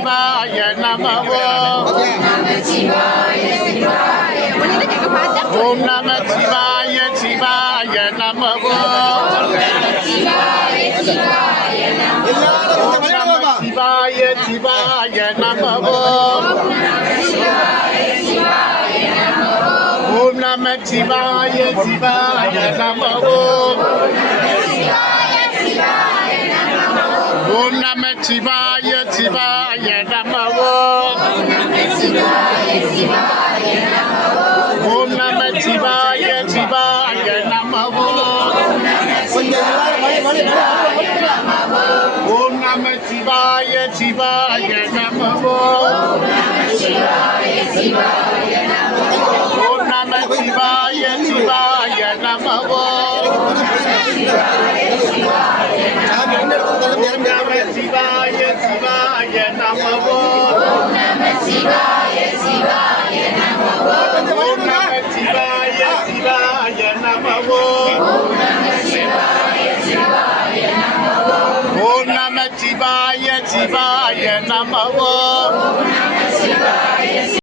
சிவாய நமவோ ஓம் நம சிவாய சிவாய நமவோ சிவாய சிவாய நமவோ ஓம் நம சிவாய சிவாய நமவோ ஓம் நம சிவாய சிவாய நமவோ ஓம் நம சிவாய சிவாய நமவோ ஓம் நம சிவாய சிவாய நமவோ ஓம் நம சிவாய சிவாய நமவோ சிவாய சிவாய நமவோ ஓம் நம சிவாய சிவாய நமவோ ஓம் நம சிவாய சிவாய நமவோ ஓம் நம சிவாய சிவாய நமவோ